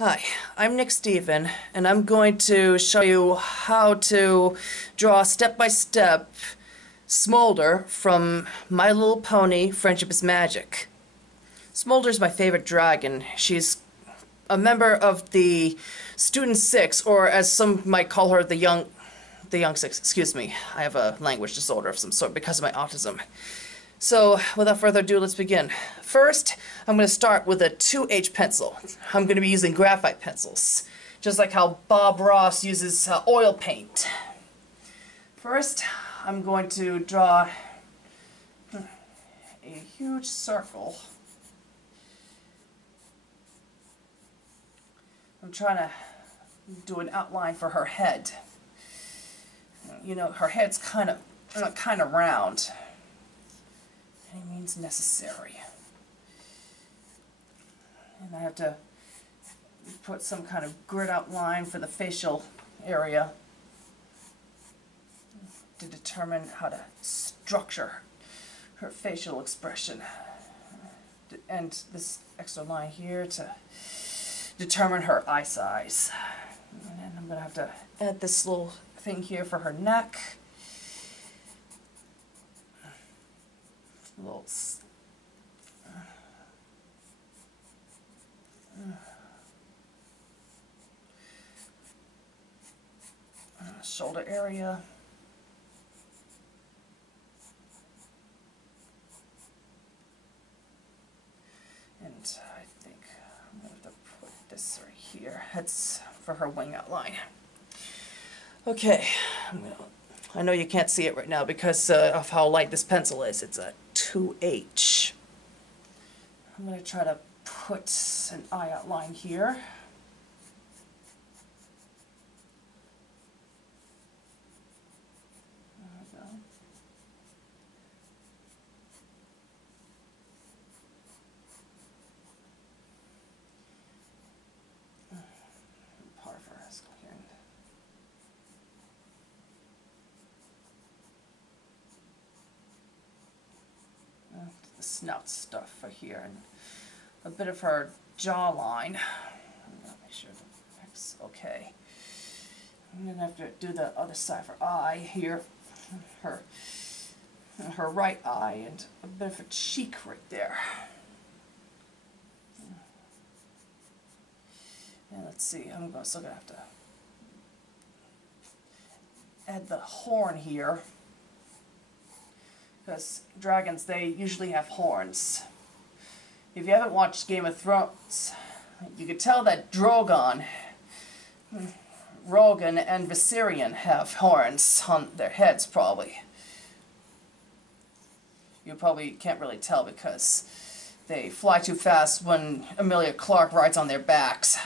Hi, I'm Nick Stephen, and I'm going to show you how to draw step-by-step Smolder from My Little Pony Friendship is Magic. Smolder's my favorite dragon. She's a member of the Student 6, or as some might call her, the Young 6. Excuse me, I have a language disorder of some sort because of my autism. So, without further ado, let's begin. First, I'm going to start with a 2H pencil. I'm going to be using graphite pencils, just like how Bob Ross uses oil paint. First, I'm going to draw a huge circle. I'm trying to do an outline for her head. You know, her head's kind of round. Any means necessary. And I have to put some kind of grid outline for the facial area to determine how to structure her facial expression. And this extra line here to determine her eye size. And then I'm going to have to add this little thing here for her neck. Little shoulder area. And I think I'm going to have to put this right here. That's for her wing outline. Okay, I know you can't see it right now because of how light this pencil is. It's a 2H. I'm going to try to put an eye outline here. There we go. Part of her is coherent. The snout stuff for here, and a bit of her jawline. Make sure that's okay. I'm going to have to do the other side for eye here, her right eye, and a bit of her cheek right there. And let's see, I'm still going to have to add the horn here, because dragons, they usually have horns. If you haven't watched Game of Thrones, you could tell that Rogan and Viserion have horns on their heads, probably. You probably can't really tell because they fly too fast when Emilia Clarke rides on their backs.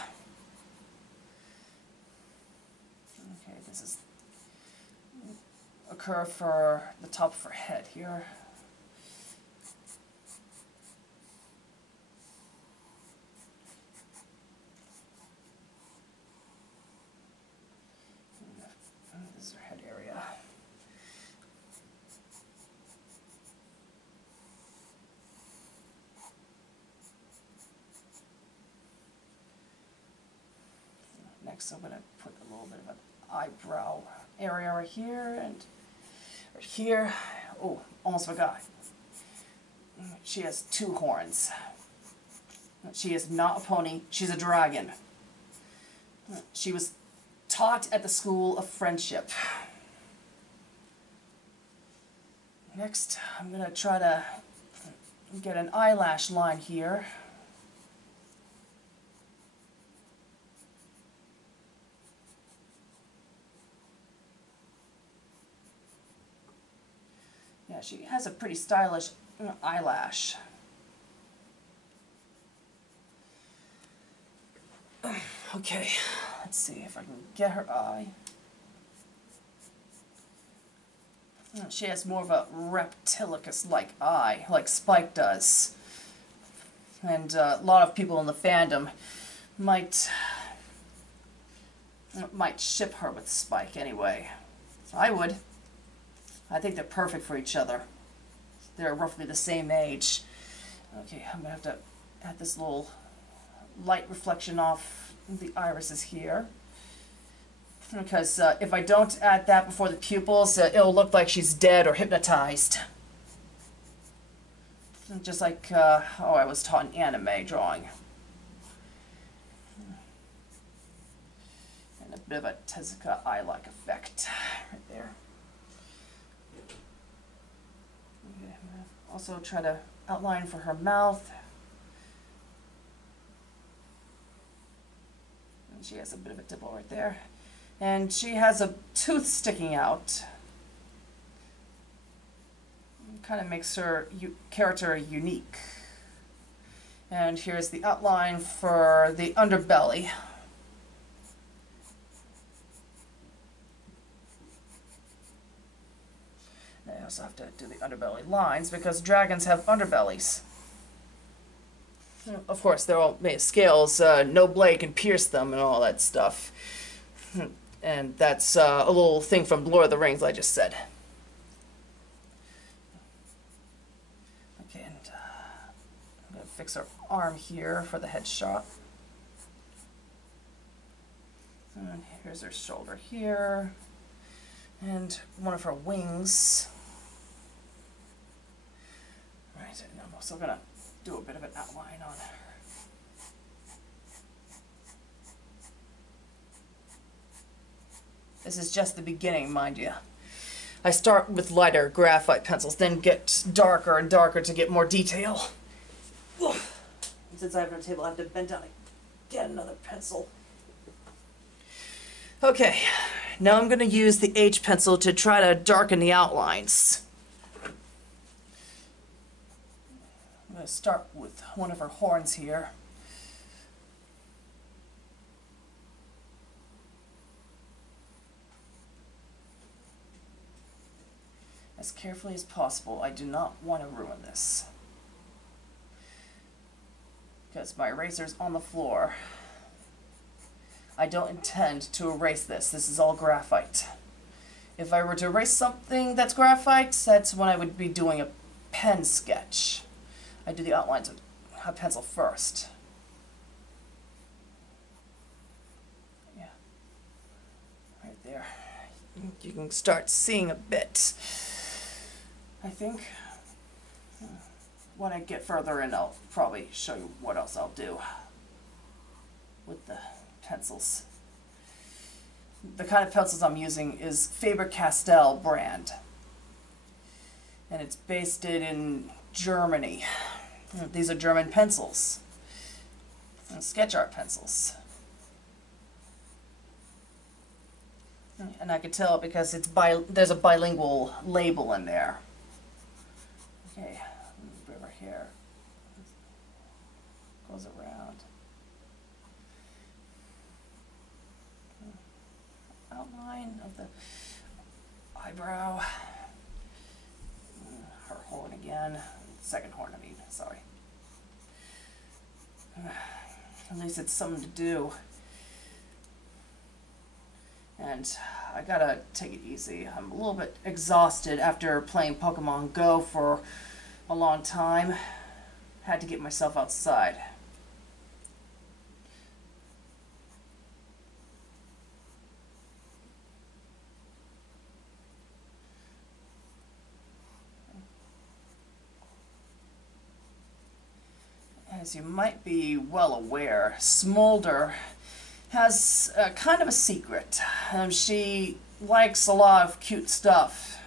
Okay, this is a curve for the top of her head here. This is her head area. Next, I'm going to put a little bit of an eyebrow area right here and right here. Oh, almost forgot. She has two horns. She is not a pony, she's a dragon. She was taught at the School of Friendship. Next, I'm going to try to get an eyelash line here. Yeah, she has a pretty stylish eyelash. Okay, let's see if I can get her eye. She has more of a reptilicus-like eye, like Spike does. And a lot of people in the fandom might ship her with Spike anyway. I would. I think they're perfect for each other. They're roughly the same age. Okay, I'm going to have to add this little light reflection off the irises here. Because if I don't add that before the pupils, it'll look like she's dead or hypnotized. Just like how I was taught in anime drawing. And a bit of a Tezuka eye-like effect right there. Okay, also try to outline for her mouth. And she has a bit of a dimple right there. And she has a tooth sticking out. Kind of makes her character unique. And here's the outline for the underbelly. I also have to do the underbelly lines because dragons have underbellies. Of course, they're all made of scales. No blade can pierce them and all that stuff. And that's a little thing from Lord of the Rings I just said. Okay, and I'm going to fix her arm here for the headshot. And here's her shoulder here. And one of her wings. Right, and I'm also going to do a bit of an outline on her. This is just the beginning, mind you. I start with lighter graphite pencils, then get darker and darker to get more detail. And since I have no table, I have to bend down and get another pencil. Okay, now I'm going to use the H pencil to try to darken the outlines. I'm going to start with one of her horns here. As carefully as possible. I do not want to ruin this. Because my eraser's on the floor. I don't intend to erase this. This is all graphite. If I were to erase something that's graphite, that's when I would be doing a pen sketch. I do the outlines with a pencil first. Yeah. Right there. You can start seeing a bit. I think when I get further in, I'll probably show you what else I'll do with the pencils. The kind of pencils I'm using is Faber-Castell brand, and it's based in Germany. These are German pencils, sketch art pencils. And I could tell because it's there's a bilingual label in there. Okay, over here. Goes around. Outline of the eyebrow. Her horn again. Second horn, I mean, sorry. At least it's something to do. And I gotta take it easy. I'm a little bit exhausted after playing Pokemon Go for a long time. Had to get myself outside. As you might be well aware, Smolder has kind of a secret. She likes a lot of cute stuff.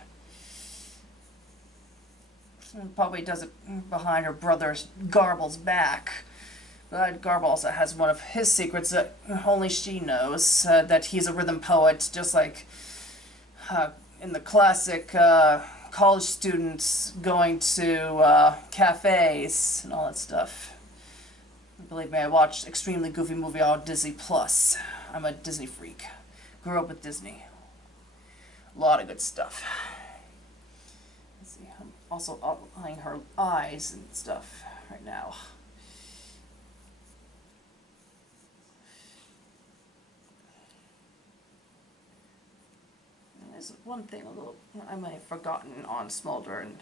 Probably does it behind her brother Garble's back. But Garble also has one of his secrets that only she knows, that he's a rhythm poet, just like in the classic college students going to cafes and all that stuff. Believe me, I watched extremely goofy movie on Disney Plus. I'm a Disney freak. Grew up with Disney. A lot of good stuff. Let's see, I'm also outlining her eyes and stuff right now. And there's one thing I might have forgotten on Smolder, and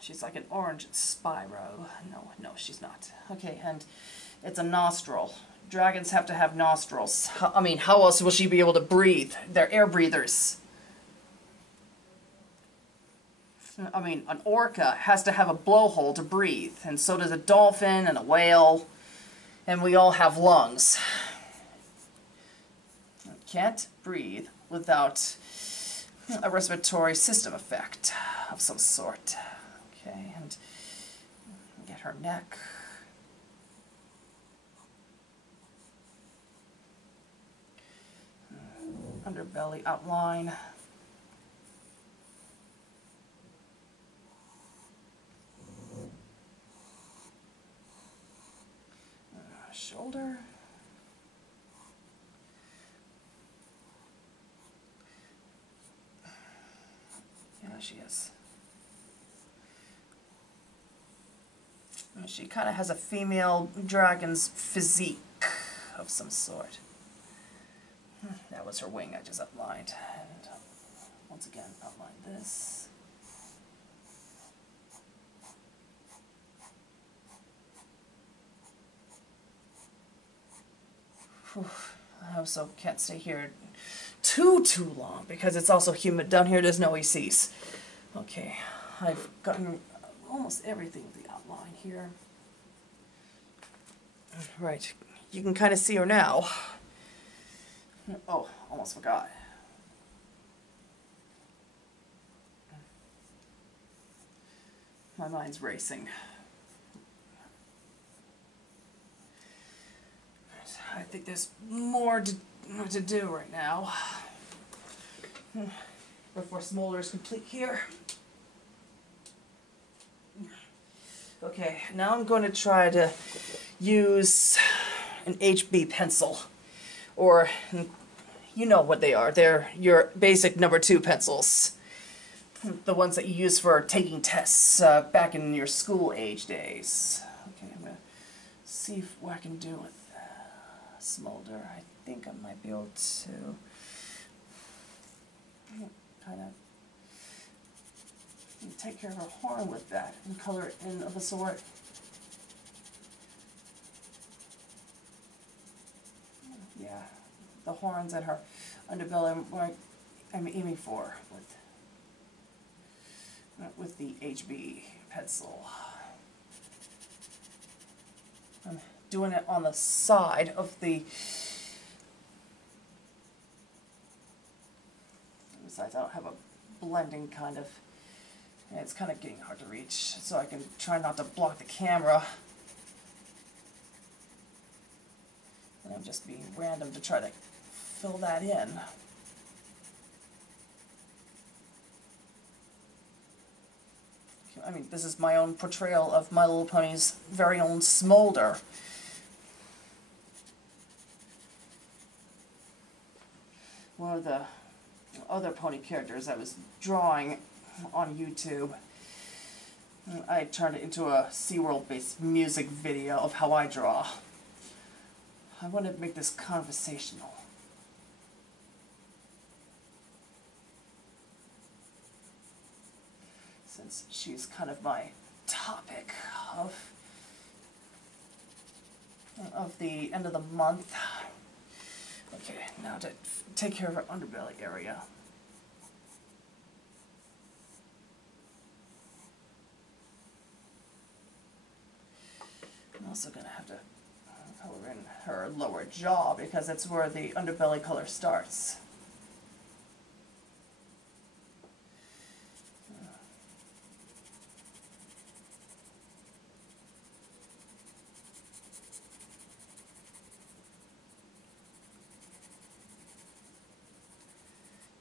She's like an orange Spyro. No, she's not. Okay, and it's a nostril. Dragons have to have nostrils. I mean, how else will she be able to breathe? They're air breathers. I mean, an orca has to have a blowhole to breathe, and so does a dolphin and a whale, and we all have lungs. Can't breathe without a respiratory system effect of some sort. Okay, and get her neck. Underbelly outline. Shoulder. Yeah, she is. She kind of has a female dragon's physique of some sort. That was her wing I just outlined. And once again, outline this. Whew. I also can't stay here too long because it's also humid down here. There's no ACs. Okay, I've gotten almost everything with the outline here. Right, you can kind of see her now. Oh, almost forgot. My mind's racing. I think there's more to do right now before Smolder is complete here. Okay, now I'm going to try to use an HB pencil, or you know what they are. They're your basic #2 pencils, the ones that you use for taking tests back in your school age days. Okay, I'm going to see what I can do with Smolder. I think I might be able to kind of take care of her horn with that and color it in of a sort. Yeah, the horns and her underbelly I'm aiming for with the HB pencil. I'm doing it on the side of the besides I don't have a blending kind of, and it's kind of getting hard to reach, so I can try not to block the camera. And I'm just being random to try to fill that in. I mean, this is my own portrayal of My Little Pony's very own Smolder. One of the other pony characters I was drawing on YouTube, I turned it into a SeaWorld-based music video of how I draw. I wanted to make this conversational. Since she's kind of my topic of the end of the month. Okay, now to take care of her underbelly area. I'm also going to have to color in her lower jaw because that's where the underbelly color starts.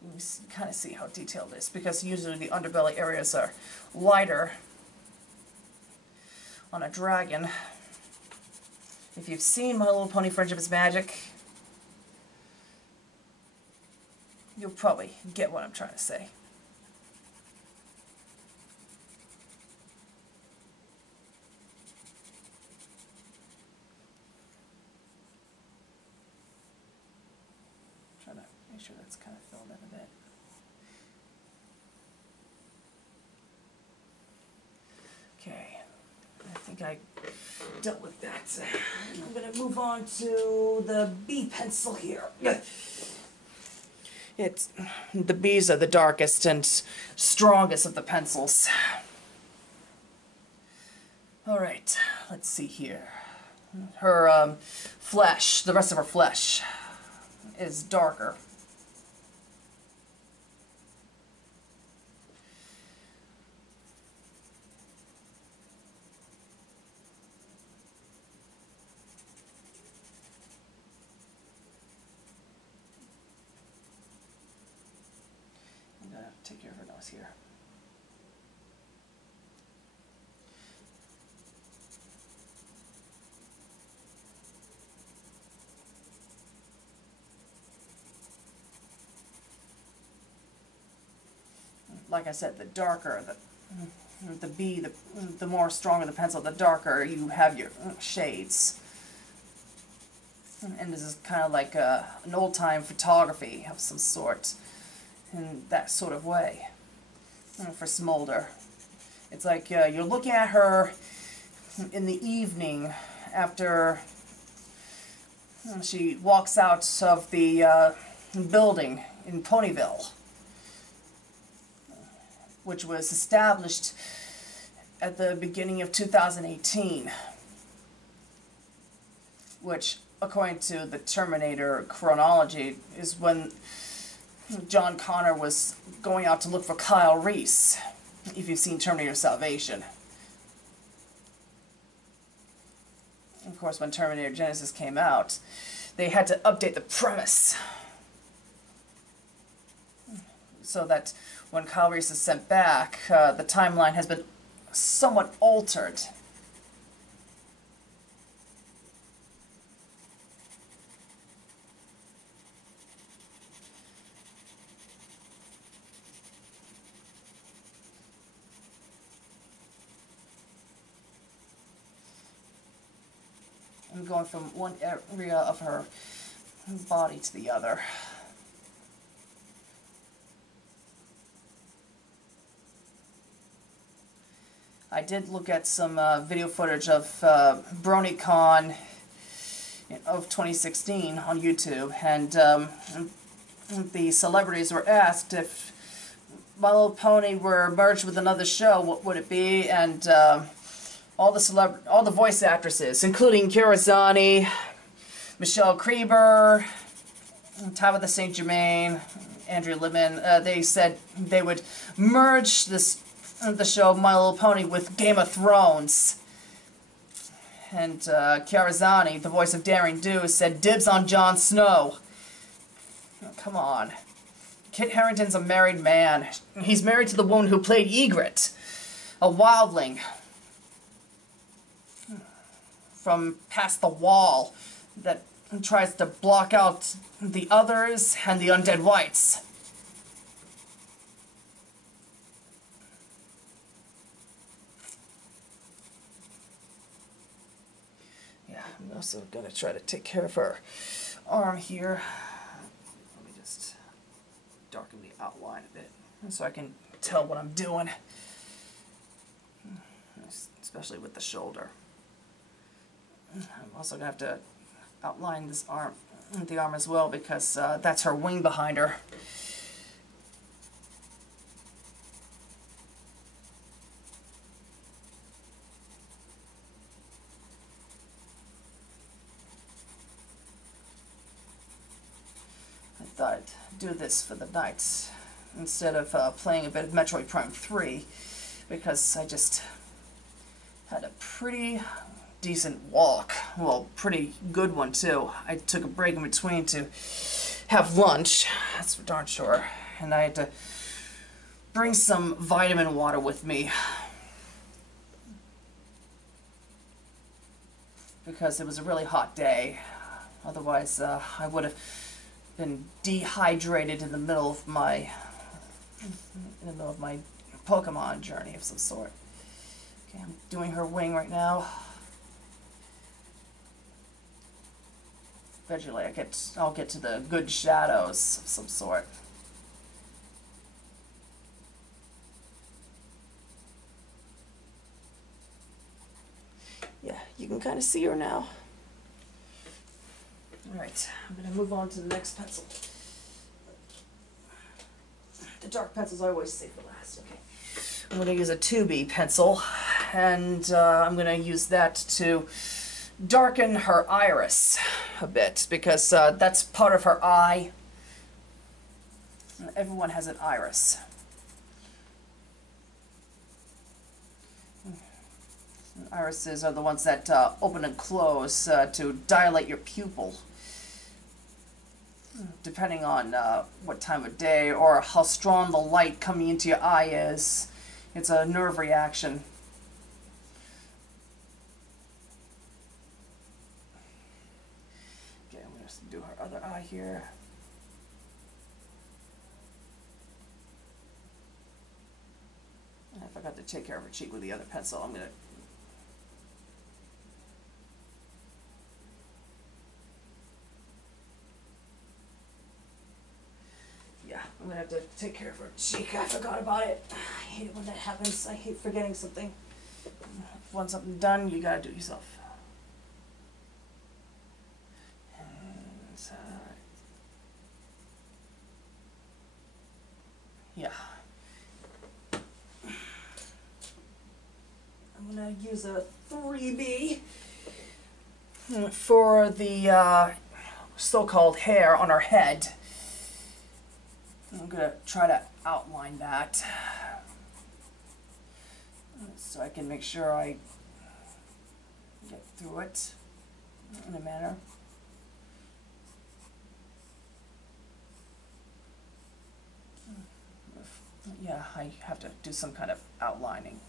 You can kind of see how detailed it is because usually the underbelly areas are lighter on a dragon. If you've seen My Little Pony Friendship is Magic, you'll probably get what I'm trying to say. Trying to make sure that's kind of filled in a bit. think I dealt with that. I'm going to move on to the B pencil here. The B's are the darkest and strongest of the pencils. Alright, let's see here. Her flesh, the rest of her flesh, is darker. I'm going to take care of her nose here. Like I said, the darker the B, the more stronger the pencil, the darker you have your shades. And this is kind of like an old-time photography of some sort, in that sort of way. For Smolder, it's like you're looking at her in the evening after she walks out of the building in Ponyville, which was established at the beginning of 2018, which, according to the Terminator chronology, is when John Connor was going out to look for Kyle Reese, if you've seen Terminator Salvation. Of course, when Terminator Genesis came out, they had to update the premise so that when Kyle Reese is sent back, the timeline has been somewhat altered. I'm going from one area of her body to the other. I did look at some video footage of BronyCon of 2016 on YouTube, and the celebrities were asked if My Little Pony were merged with another show, what would it be? And all the voice actresses, including Kirazani, Michelle Creeber, Tabitha St. Germain, Andrea Libman, they said they would merge the show My Little Pony with Game of Thrones. And Kirazani, the voice of Daring Do, said dibs on Jon Snow. Oh, come on. Kit Harington's a married man. He's married to the woman who played Ygritte, a wildling from past the wall that tries to block out the others and the undead whites. Yeah, I'm also going to try to take care of her arm here. Let me just darken the outline a bit so I can tell what I'm doing, especially with the shoulder. I'm also going to have to outline this arm, the arm as well, because that's her wing behind her. I thought I'd do this for the night instead of playing a bit of Metroid Prime 3, because I just had a pretty decent walk. Well, pretty good one too. I took a break in between to have lunch, that's for darn sure, and I had to bring some vitamin water with me because it was a really hot day. Otherwise I would have been dehydrated in the middle of my Pokemon journey of some sort. Okay, I'm doing her wing right now. Eventually I'll get to the good shadows of some sort. you can kind of see her now. Alright, I'm going to move on to the next pencil. The dark pencils I always save for last. Okay. I'm going to use a 2B pencil, and I'm going to use that to darken her iris a bit, because that's part of her eye. Everyone has an iris. And irises are the ones that open and close to dilate your pupil, depending on what time of day or how strong the light coming into your eye is. It's a nerve reaction. Okay, I'm going to do her other eye here. I forgot to take care of her cheek with the other pencil. I'm going to... Yeah, I'm going to have to take care of her cheek. I forgot about it. I hate it when that happens. I hate forgetting something. If you want something done, you got to do it yourself. And, yeah. I'm going to use a 3B for the so-called hair on her head. I'm going to try to outline that so I can make sure I get through it in a manner. Yeah, I have to do some kind of outlining.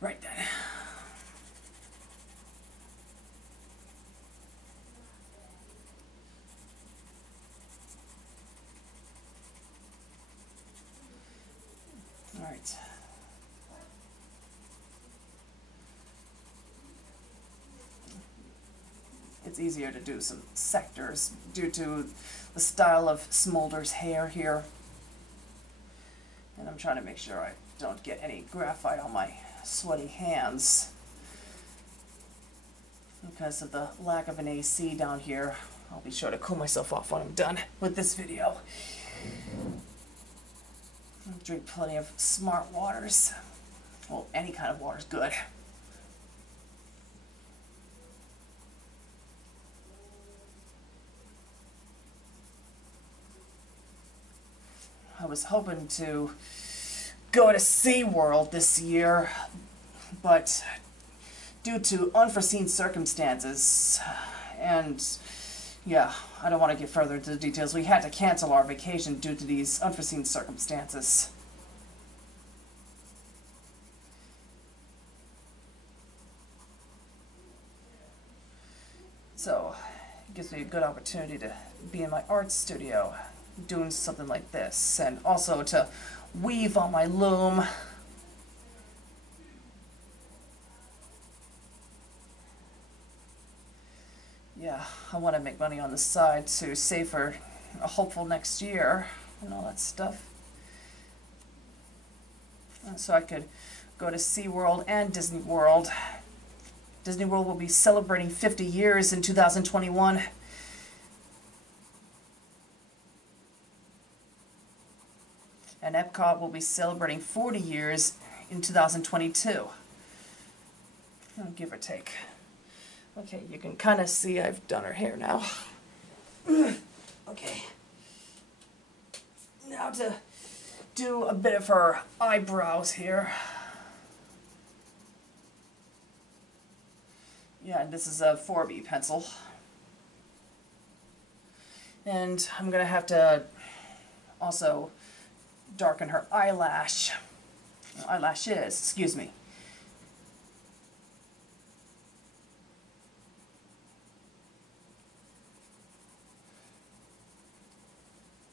Right then. All right. It's easier to do some sectors due to the style of Smolder's hair here. And I'm trying to make sure I don't get any graphite on my sweaty hands. Because of the lack of an AC down here, I'll be sure to cool myself off when I'm done with this video. Drink plenty of smart waters. Well, any kind of water's good. I was hoping to go to SeaWorld this year, but due to unforeseen circumstances, and yeah, I don't want to get further into the details, we had to cancel our vacation due to these unforeseen circumstances. So, it gives me a good opportunity to be in my art studio doing something like this, and also to weave on my loom. Yeah, I want to make money on the side to save for a hopeful next year and all that stuff. And so I could go to SeaWorld and Disney World. Disney World will be celebrating 50 years in 2021. And Epcot will be celebrating 40 years in 2022. Give or take. Okay, you can kind of see I've done her hair now. Okay. Now to do a bit of her eyebrows here. Yeah, and this is a 4B pencil. And I'm going to have to also darken her eyelashes, excuse me.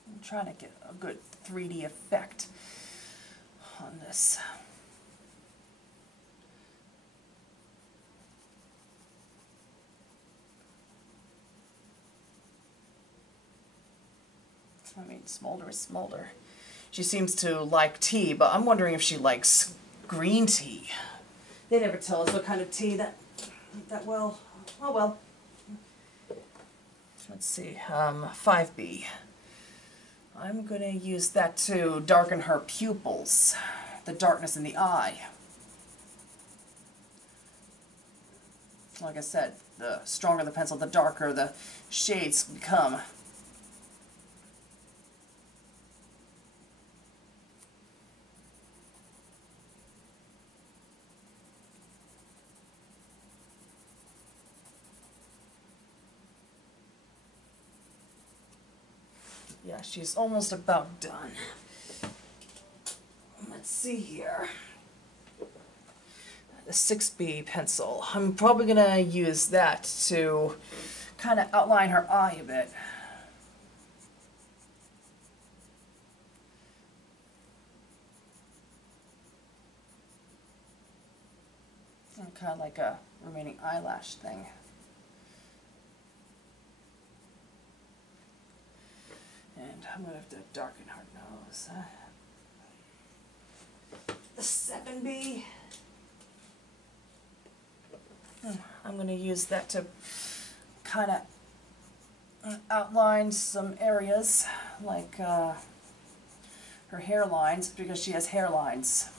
I'm trying to get a good 3D effect on this. I mean, Smolder is Smolder. She seems to like tea, but I'm wondering if she likes green tea. They never tell us what kind of tea that well. Oh well. Let's see, 5B. I'm going to use that to darken her pupils, the darkness in the eye. Like I said, the stronger the pencil, the darker the shades become. Yeah, she's almost about done. Let's see here. The 6B pencil. I'm probably going to use that to kind of outline her eye a bit. And kind of like a remaining eyelash thing. And I'm going to have to darken her nose. The 7B. I'm going to use that to kind of outline some areas, like her hairlines, because she has hairlines.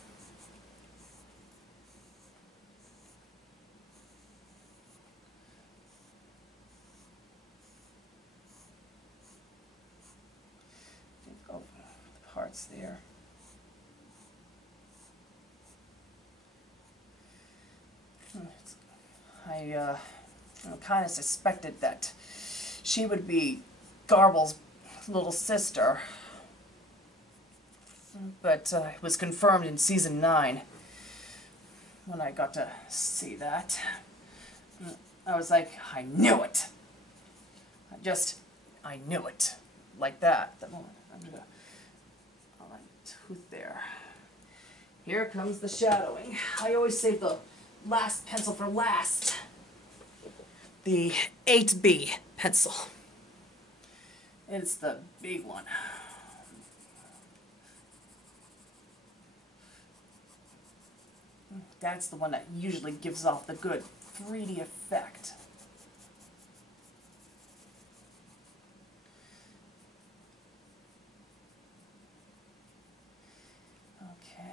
Oh, the parts there. I kind of suspected that she would be Garble's little sister, but it was confirmed in season 9 when I got to see that. I was like, I knew it. I knew it. Like that. I'm gonna outline the tooth there. Here comes the shadowing. I always save the last pencil for last. The 8B pencil. It's the big one. That's the one that usually gives off the good 3D effect. Okay.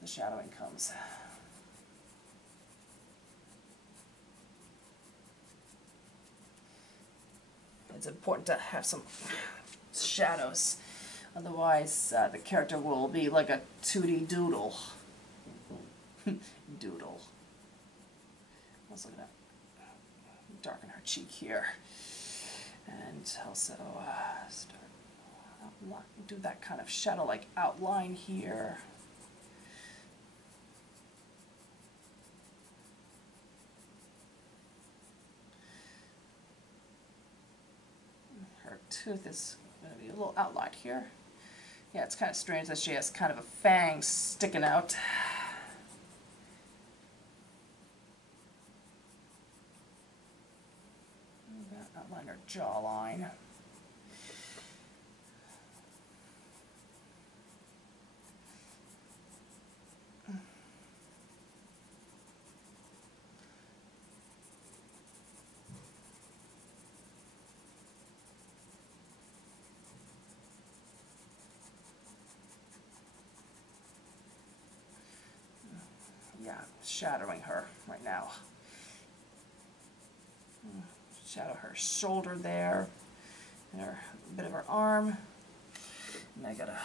The shadowing comes. It's important to have some shadows, otherwise the character will be like a 2D doodle. Doodle. Also gonna darken her cheek here, and also start do that kind of shadow-like outline here. Her tooth is going to be a little outlined here. Yeah, it's kind of strange that she has kind of a fang sticking out. Outline her jawline. Yeah, shadowing her right now. Shadow her shoulder there, and a bit of her arm. And I gotta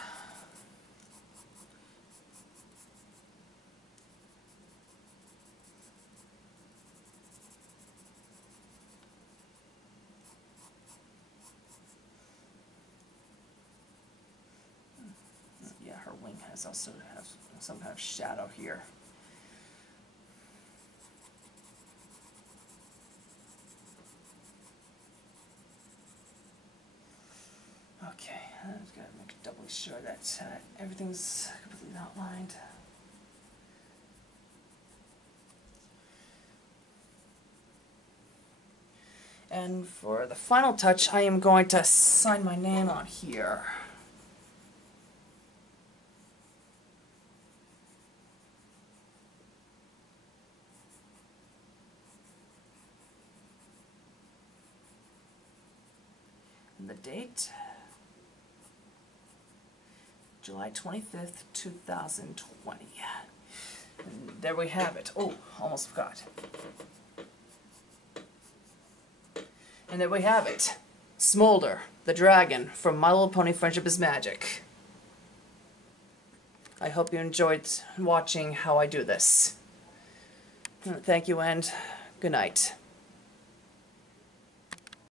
yeah, her wing has also have some kind of shadow here. Okay, I've got to make doubly sure that everything's completely outlined. And for the final touch, I am going to sign my name on here. And the date, July 25th, 2020. And there we have it. Oh, almost forgot. And there we have it. Smolder the Dragon from My Little Pony Friendship is Magic. I hope you enjoyed watching how I do this. Thank you and good night.